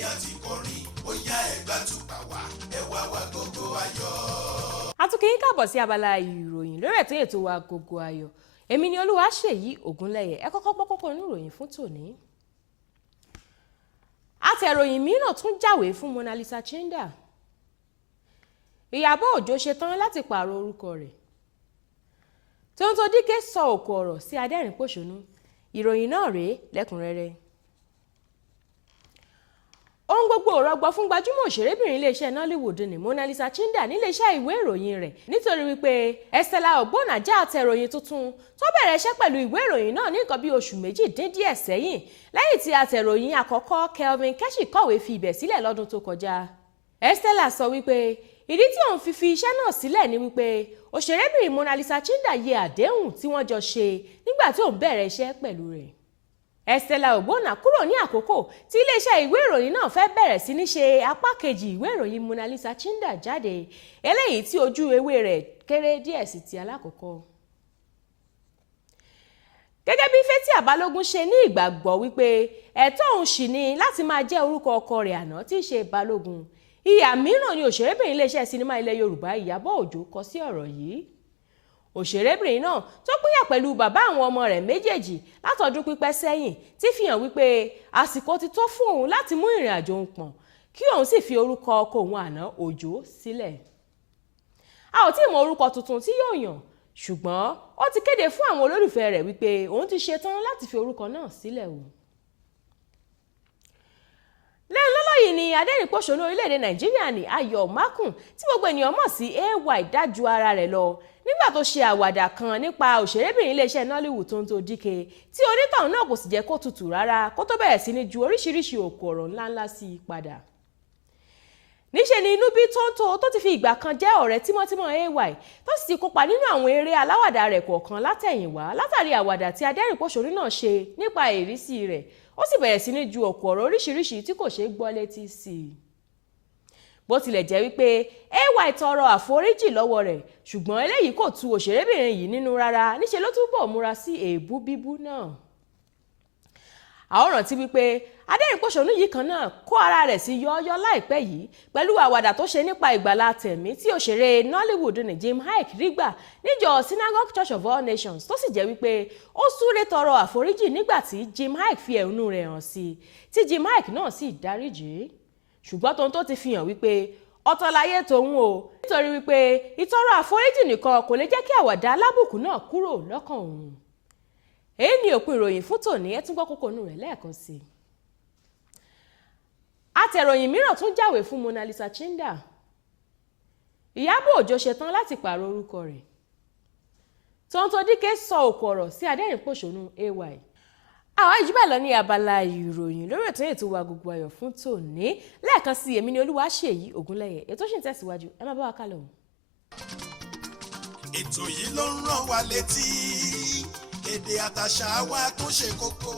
ènìyàn ti kọrin ó yá ẹgbà tùpà wá ẹ wá wá Agogo Ayọ̀. A tún kí yín káàbọ̀ sí abala ìròyìn lórí ètò wa Agogo Ayọ̀. Èmi ni Olúwaṣèyí Ògúnlẹ̀yẹ. Ẹ kọ́kọ́ gbọ́ kókó inú ìròyìn fún tòní. Àtẹ̀ròyìn mìíràn tún jáwé fún Mona Lisa Chinda. Ìyábọ̀ Òjó ṣetán láti pààrọ̀ orúkọ rẹ̀. Tonto Dike sọ òkò ọ̀rọ̀ sí adẹ́rìn-pòṣónú. Ìròyìn náà rèé lẹ́kùnrẹ́rẹ́. Ohun gbogbo ò rọgbọ fún gbajúmọ̀ òṣèrébìnrin iléeṣẹ́ Nollywood ní Mona Lisa Chinda níléeṣẹ́ ìwé ìròyìn rẹ̀ nítorí wípé Estella Ogbonna jẹ́ àtẹ̀ròyìn tuntun tó bẹ̀rẹ̀ iṣẹ́ pẹ̀lú ìwé ìròyìn náà ní nǹkan bí oṣù méjì dín díẹ̀ sẹ́yìn lẹ́yìn tí àtẹ̀ròyìn àkọ́kọ́ Kelvin Keshi kọ̀wé fi ibẹ̀ sílẹ̀ lọ́dún tó kọjá. Estella sọ wípé ìdí tí òun fi iṣẹ́ náà sílẹ̀ ni wípé òṣèrébìnrin Mona Lisa Chinda yẹ àdéhùn tí wọ́n jọ ṣe nígbà tí òun bẹ̀rẹ̀ iṣẹ́ pẹ̀lú rẹ̀. Estella Ogbonna kúrò ní àkókò tí iléeṣẹ́ ìwé ìròyìn náà fẹ́ bẹ̀rẹ̀ sí ní ṣe apá kejì ìwé ìròyìn Mona Lisa Chinda jáde eléyìí tí ojú ewé rẹ̀ kéré díẹ̀ sí ti alákọ̀ọ́kọ́. Gẹ́gẹ́ bí Fathia Balogun ṣe ní ìgbàgbọ́ wípé ẹ̀tọ́ òun sì ni láti máa jẹ́ orúkọ ọkọ rẹ̀ àná tí í ṣe Balogun, ìhà mìíràn ni òṣèrébìnrin iléeṣẹ́ sinimá ilẹ̀ Yorùbá Ìyábọ̀ Òjó kọ sí ọ̀rọ̀ yìí. Òṣèrébìnrin náà tó pínyà pẹ̀lú bàbá àwọn ọmọ rẹ̀ méjèèjì látọdún pípẹ́ sẹ́yìn ti fi hàn wípé àsìkò ti tó fún òun láti mú ìrìn àjò òun pọ̀n kí òun sì fi orúkọ ọkọ òun àná Òjó sílẹ̀. A ò tí ì mọ orúkọ tuntun tí yóò yàn, ṣùgbọ́n ó ti kéde fún àwọn olólùfẹ́ rẹ̀ wípé òun ti ṣetán láti fi orúkọ náà sílẹ̀ o. Lẹ́yìn lọ́lọ́ yìí ni adẹ́rìn-pòṣónú orílẹ̀-èdè Nàìjíríà ní Ayọ̀ Makùn tí gbogbo ènìyàn mọ̀ sí AY dájú ara rẹ̀ lọ nígbà tó ṣe àwàdà kan nípa òṣèrébìnrin iléeṣẹ́ Nollywood Tonto Dike tí onítọ̀hún náà kò sì jẹ́ kó tutù rárá kó tó bẹ̀rẹ̀ sí ní ju oríṣiríṣi òkò ọ̀rọ̀ ńláńlá sí i padà. Níṣe ni inú bí Tonto tó ti fi ìgbà kan jẹ́ ọ̀rẹ́ tímọ́tímọ́ AY tó sì ti kópa nínú àwọn eré aláwàdà rẹ̀ kọ̀ọ̀kan látẹ̀yìnwá látàrí àwàdà tí adẹ́rìn-pòṣónú náà ṣe nípa ìrísí rẹ̀ ó sì bẹ̀rẹ̀ sí ní ju òkò ọ̀rọ̀ oríṣiríṣi tí kò ṣeé gbọ́ létí sí i. Bó tilẹ̀ jẹ́ wípé AY tọrọ àforíjì lọ́wọ́ rẹ̀ ṣùgbọ́n eléyìí kò tu òṣèrébìnrin yìí nínú rárá, níṣe ló túbọ̀ múra sí èébú bíbú náà. Àwọn rántí wípé adẹ́rìn-pòṣónú yìí kan náà kó ara rẹ̀ sí yọ́ọ́yọ́ láìpẹ́ yìí pẹ̀lú àwàdà tó ṣe nípa ìgbàlà tẹ̀mí tí òṣèré Nollywood ní Jim Iyke rí gbà níjọ Synagogue Church of All Nations tó sì jẹ́ wípé ó súré tọrọ àforíjì nígbà tí Jim Iyke fi ẹ̀hónú rẹ̀ hàn sí i tí Jim Iyke náà sì dáríjì. Ṣùgbọ́n Tonto ti fi hàn wípé ọ̀tọ̀ láyé tòun o nítorí wípé ìtọrọ àforíjì nìkan kò lè jẹ́ kí àwàdà alábùkù náà kúrò lọ́kàn òun. Èyí ni òpin ìròyìn fún tòní, ẹ tún gbọ́ kókó inú rẹ̀ lẹ́ẹ̀kan sí i. Àtẹ̀ròyìn mìíràn tún jáwé fún Mona Lisa Chinda. Ìyábọ̀ Òjó ṣetán láti pààrọ̀ orúkọ rẹ̀. Tonto Dike sọ òkò ọ̀rọ̀ sí adẹ́rìn-pòṣónú AY. Àwọn ìjúbẹ̀ lọ ní abala ìròyìn lórí ètò wa Agogo Ayọ̀ fún tòní. Lẹ́ẹ̀kan sí èmi ni Olúwaṣèyí Ògúnlẹ̀yẹ. Ètò ṣì ń tẹ̀síwájú, ẹ má bá wa kálọ. Ètò yìí ló ń rán wa létí èdè àtàṣà wa tó ṣe kókó.